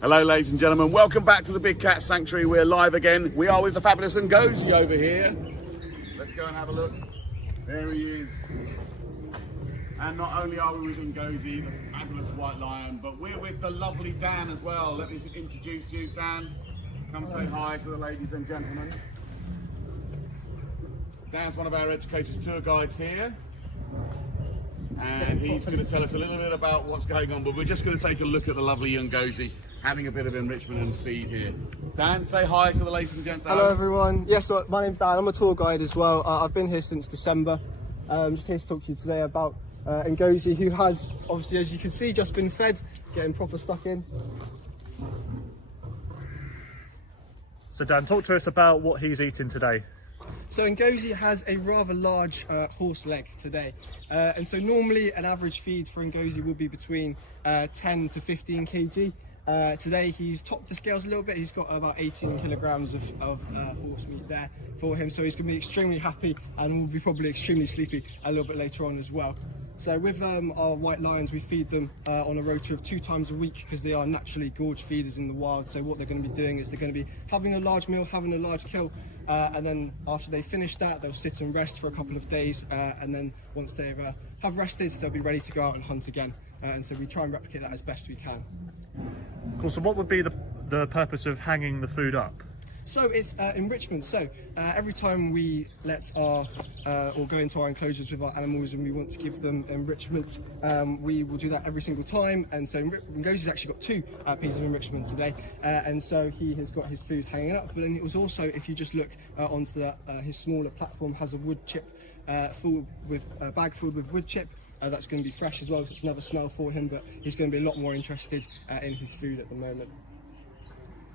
Hello ladies and gentlemen, welcome back to the Big Cat Sanctuary. We're live again. We are with the fabulous Ngozi over here. Let's go and have a look. There he is. And not only are we with Ngozi, the fabulous white lion, but we're with the lovely Dan as well. Let me introduce you, Dan. Come say hi to the ladies and gentlemen. Dan's one of our educators tour guides here. And he's going to tell us a little bit about what's going on, but we're just going to take a look at the lovely Ngozi having a bit of enrichment and feed here. Dan, say hi to the ladies and gents. Hello everyone. Yes, my name's Dan. I'm a tour guide as well. I've been here since December. Just here to talk to you today about Ngozi, who has, obviously, as you can see, just been fed, getting proper stuck in. So Dan, talk to us about what he's eating today. So Ngozi has a rather large horse leg today, and so normally an average feed for Ngozi would be between 10 to 15 kg. Today he's topped the scales a little bit. He's got about 18 kilograms of horse meat there for him, so he's going to be extremely happy and will be probably extremely sleepy a little bit later on as well. So with our white lions, we feed them on a rota of 2 times a week because they are naturally gorge feeders in the wild. So what they're going to be doing is they're going to be having a large meal, having a large kill, and then after they finish that, they'll sit and rest for a couple of days, and then once they have rested, they'll be ready to go out and hunt again. And so we try and replicate that as best we can. Cool. So what would be the purpose of hanging the food up? So it's enrichment. So every time we let or go into our enclosures with our animals and we want to give them enrichment, we will do that every single time. And so Ngozi's actually got 2 pieces of enrichment today, and so he has got his food hanging up. But then it was also, if you just look onto his smaller platform, has a wood chip full with a bag filled with wood chip. That's going to be fresh as well, so it's another smell for him. But he's going to be a lot more interested in his food at the moment.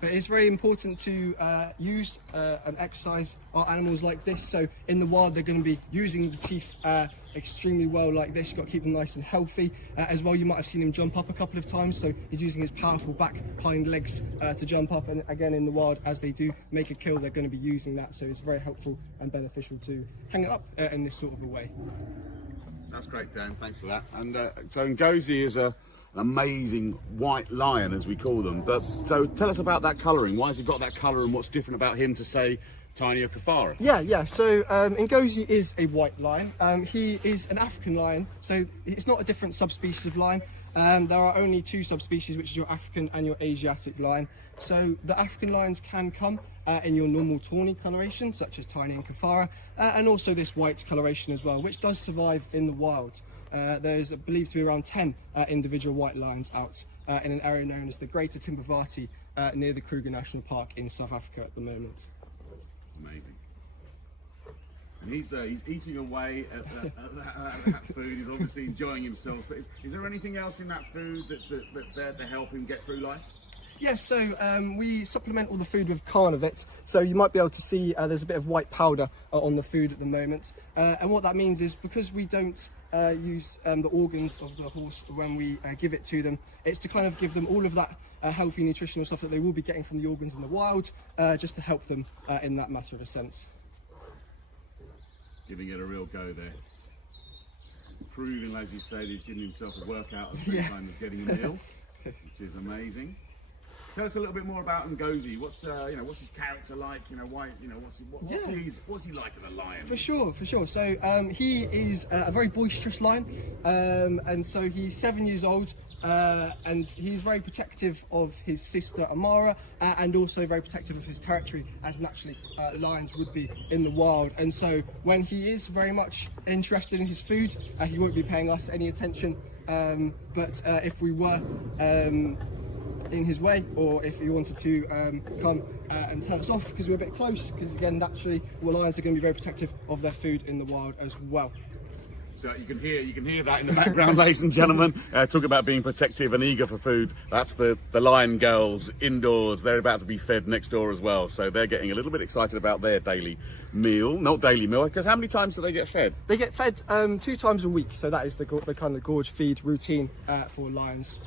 But it's very important to use and exercise our animals like this. So in the wild, they're going to be using the teeth extremely well like this. You've got to keep them nice and healthy. As well, you might have seen him jump up a couple of times. So he's using his powerful back hind legs to jump up. And again, in the wild, as they do make a kill, they're going to be using that. So it's very helpful and beneficial to hang it up in this sort of a way. That's great, Dan. Thanks for that. And so Ngozi is an amazing white lion, as we call them. But so tell us about that colouring. Why has he got that colour, and what's different about him to, say, Tiny or Kafara? Yeah. So Ngozi is a white lion. He is an African lion, so it's not a different subspecies of lion. There are only 2 subspecies, which is your African and your Asiatic lion. So the African lions can come in your normal tawny coloration, such as Tiny and Kafara, and also this white coloration as well, which does survive in the wild. There's believed to be around 10 individual white lions out in an area known as the Greater Timbavati near the Kruger National Park in South Africa at the moment. Amazing. And he's eating away at that food. He's obviously enjoying himself. But is there anything else in that food that's there to help him get through life? Yes, so we supplement all the food with carnivit. So you might be able to see there's a bit of white powder on the food at the moment. And what that means is, because we don't use the organs of the horse when we give it to them, it's to kind of give them all of that healthy nutritional stuff that they will be getting from the organs in the wild, just to help them in that matter of a sense. Giving it a real go there. Proving, as you said, he's giving himself a workout at the same time as getting a meal, which is amazing. Tell us a little bit more about Ngozi. What's what's his character like? What's he like as a lion? For sure. So he is a very boisterous lion, and so he's 7 years old, and he's very protective of his sister Amara, and also very protective of his territory, as naturally lions would be in the wild. And so when he is very much interested in his food, he won't be paying us any attention. But if we were in his way, or if he wanted to come and turn us off because we're a bit close, because again, naturally, lions are going to be very protective of their food in the wild as well. So you can hear that in the background, ladies and gentlemen. Talk about being protective and eager for food. That's the lion girls indoors. They're about to be fed next door as well, so they're getting a little bit excited about their daily meal. Not daily meal, because how many times do they get fed? They get fed 2 times a week, so that is the kind of gorge feed routine for lions.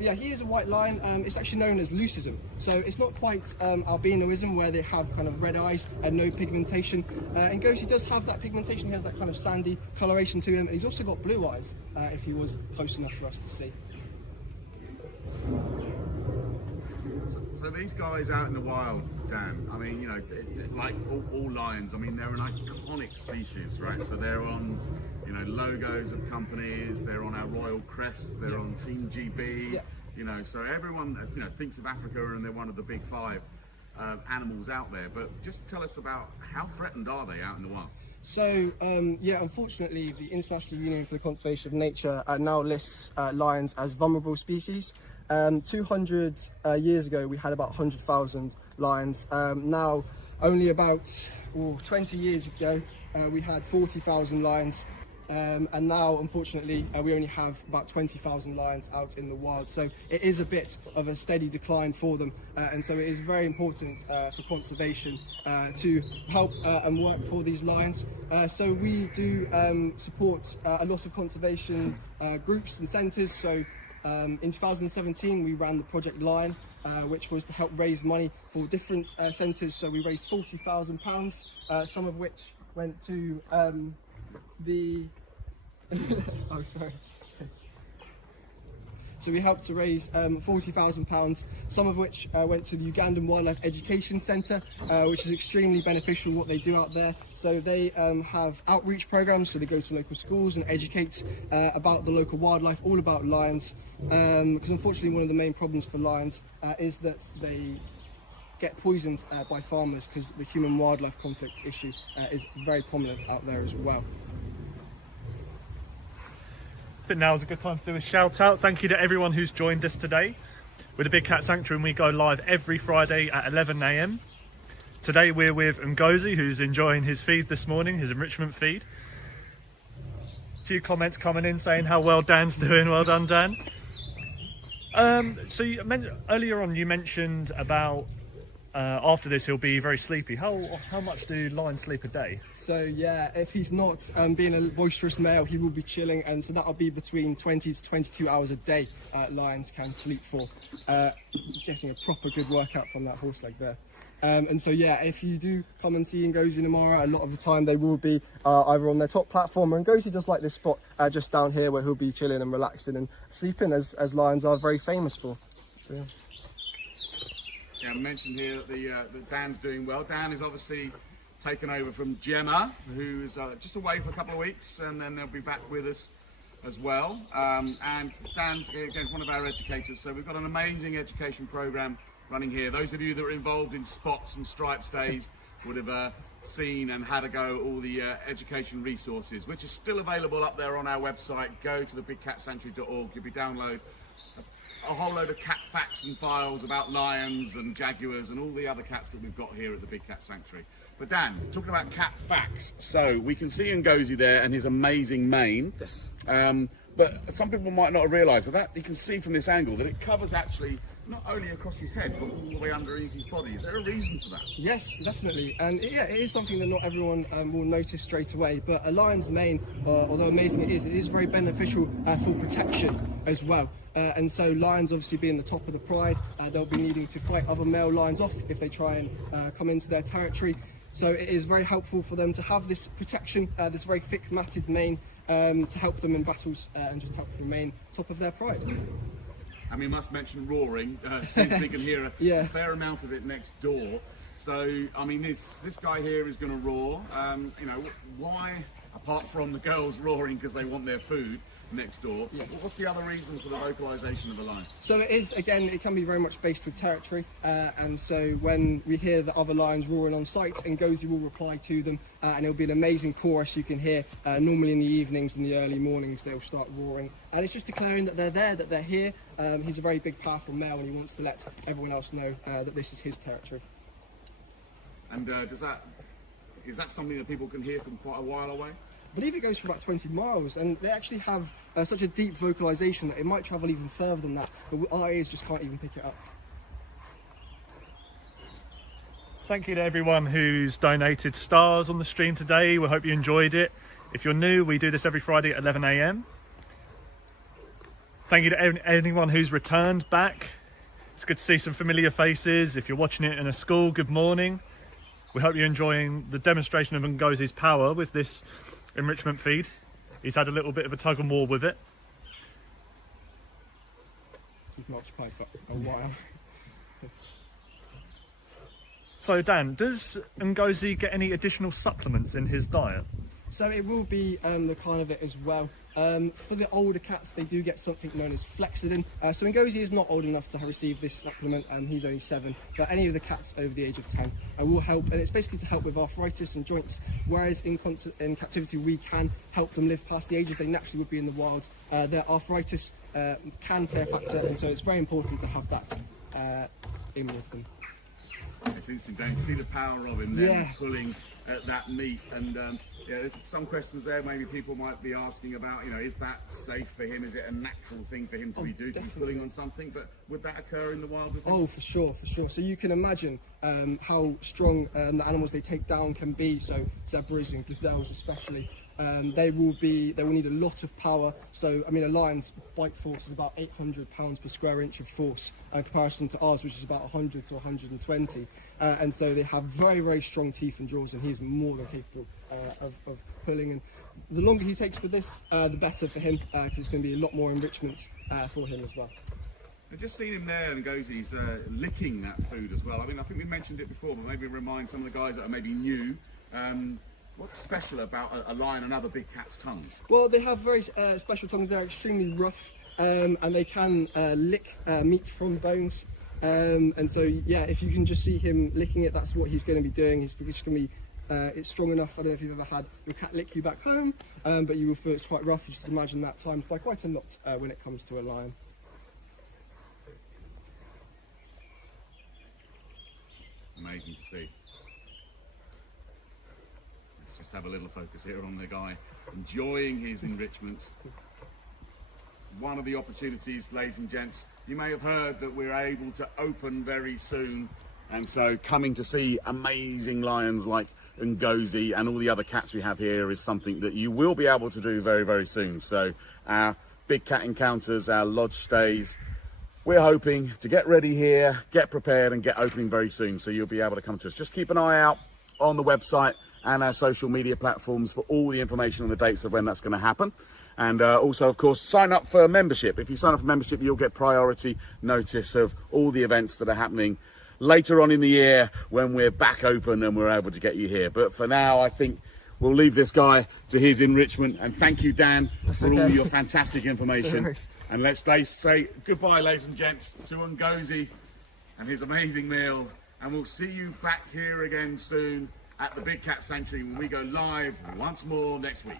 Yeah, he is a white lion. It's actually known as leucism. So it's not quite albinoism, where they have kind of red eyes and no pigmentation. Ngozi does have that pigmentation. He has that kind of sandy coloration to him. And he's also got blue eyes, if he was close enough for us to see. So these guys out in the wild, Dan, I mean, you know, like all lions, I mean, they're an iconic species, right? So they're on, you know, logos of companies, they're on our royal crest, they're on Team GB, you know, so everyone, you know, thinks of Africa and they're one of the big five animals out there. But just tell us about how threatened are they out in the wild? So, yeah, unfortunately, the International Union for the Conservation of Nature now lists lions as vulnerable species. 200 years ago, we had about 100,000 lions. Now, only about 20 years ago, we had 40,000 lions. And now, unfortunately, we only have about 20,000 lions out in the wild. So it is a bit of a steady decline for them. And so it is very important for conservation to help and work for these lions. So we do support a lot of conservation groups and centres. So in 2017, we ran the Project Lion, which was to help raise money for different centres. So we raised £40,000, some of which went to the oh, sorry. So we helped to raise £40,000, some of which went to the Ugandan Wildlife Education Centre, which is extremely beneficial what they do out there. So they have outreach programs, so they go to local schools and educate about the local wildlife, all about lions. Because unfortunately one of the main problems for lions is that they get poisoned by farmers, because the human-wildlife conflict issue is very prominent out there as well. I think now is a good time to do a shout out. Thank you to everyone who's joined us today. We're the Big Cat Sanctuary and we go live every Friday at 11 AM. Today we're with Ngozi, who's enjoying his feed this morning, his enrichment feed. A few comments coming in saying how well Dan's doing. Well done, Dan. So earlier on you mentioned about after this he'll be very sleepy. How much do lions sleep a day? So yeah, if he's not being a boisterous male, he will be chilling, and so that'll be between 20 to 22 hours a day lions can sleep for, getting a proper good workout from that horse leg there. And so yeah, if you do come and see Ngozi tomorrow, a lot of the time they will be either on their top platform, or Ngozi just like this spot just down here where he'll be chilling and relaxing and sleeping, as lions are very famous for. So, yeah. Yeah, I mentioned here that Dan's doing well. Dan is obviously taken over from Gemma, who's just away for a couple of weeks, and then they'll be back with us as well. And Dan, again, one of our educators. So we've got an amazing education program running here. Those of you that are involved in Spots and Stripes Days would have seen and had a go at all the education resources, which are still available up there on our website. Go to thebigcatsanctuary.org. You'll be download a whole load of cat facts and files about lions and jaguars and all the other cats that we've got here at the Big Cat Sanctuary. But Dan, talking about cat facts, so we can see Ngozi there and his amazing mane. Yes. But some people might not have realised that you can see from this angle that it covers actually not only across his head, but all the way underneath his body. Is there a reason for that? Yes, definitely. And yeah, it is something that not everyone will notice straight away. But a lion's mane, although amazing it is very beneficial for protection as well. And so lions obviously being the top of the pride, they'll be needing to fight other male lions off if they try and come into their territory. So it is very helpful for them to have this protection, this very thick matted mane, to help them in battles and just help remain top of their pride. And we must mention roaring, since we can hear a fair amount of it next door. So, I mean, this guy here is going to roar. You know, why, apart from the girls roaring because they want their food next door, what's the other reason for the vocalisation of a lion? So it is, again, it can be very much based with territory. And so when we hear the other lions roaring on site, Ngozi will reply to them. And it'll be an amazing chorus you can hear. Normally in the evenings and the early mornings, they'll start roaring. And it's just declaring that they're there, that they're here. He's a very big, powerful male, and he wants to let everyone else know that this is his territory. And is that something that people can hear from quite a while away? I believe it goes for about 20 miles, and they actually have such a deep vocalisation that it might travel even further than that, but our ears just can't even pick it up. Thank you to everyone who's donated stars on the stream today. We hope you enjoyed it. If you're new, we do this every Friday at 11 AM. Thank you to anyone who's returned back. It's good to see some familiar faces. If you're watching it in a school, good morning. We hope you're enjoying the demonstration of Ngozi's power with this enrichment feed. He's had a little bit of a tug and war with it. keep him occupied for a while. So Dan, does Ngozi get any additional supplements in his diet? So it will be the kind of it as well. For the older cats, they do get something known as Flexidin. So Ngozi is not old enough to have received this supplement, he's only 7. But any of the cats over the age of 10 will help, and it's basically to help with arthritis and joints. Whereas in captivity, we can help them live past the ages they naturally would be in the wild. Their arthritis can play a factor, and so it's very important to have that in with them. It's interesting, don't you see the power of him then pulling at that meat, and yeah, there's some questions there maybe people might be asking about, you know, is that safe for him? Is it a natural thing for him to be doing, to be pulling on something? But would that occur in the wild with him? Oh, for sure, for sure. So you can imagine how strong the animals they take down can be. So zebras and gazelles especially. They will need a lot of power. So, I mean, a lion's bite force is about 800 pounds per square inch of force in comparison to ours, which is about 100 to 120. And so they have very, very strong teeth and jaws, and he's more than capable of pulling. And the longer he takes with this, the better for him, because it's going to be a lot more enrichment for him as well. I've just seen him there, and Ngozi's licking that food as well. I mean, I think we mentioned it before, but maybe remind some of the guys that are maybe new. What's special about a lion and other big cat's tongues? Well, they have very special tongues. They're extremely rough, and they can lick meat from bones. And so, yeah, if you can just see him licking it, that's what he's going to be doing. He's just going to be, it's strong enough. I don't know if you've ever had your cat lick you back home, but you will feel it's quite rough. You just imagine that times by quite a lot when it comes to a lion. Amazing to see. Let's just have a little focus here on the guy enjoying his enrichment. One of the opportunities, ladies and gents, you may have heard that we're able to open very soon, and so coming to see amazing lions like Ngozi and all the other cats we have here is something that you will be able to do very, very soon. So our big cat encounters, our lodge stays, we're hoping to get ready here, get prepared and get opening very soon, so you'll be able to come to us. Just keep an eye out on the website and our social media platforms for all the information on the dates of when that's going to happen. And also, of course, sign up for membership. If you sign up for membership, you'll get priority notice of all the events that are happening later on in the year when we're back open and we're able to get you here. But for now, I think we'll leave this guy to his enrichment. And thank you, Dan, for all your fantastic information. And let's say goodbye, ladies and gents, to Ngozi and his amazing meal. And we'll see you back here again soon at the Big Cat Sanctuary when we go live once more next week.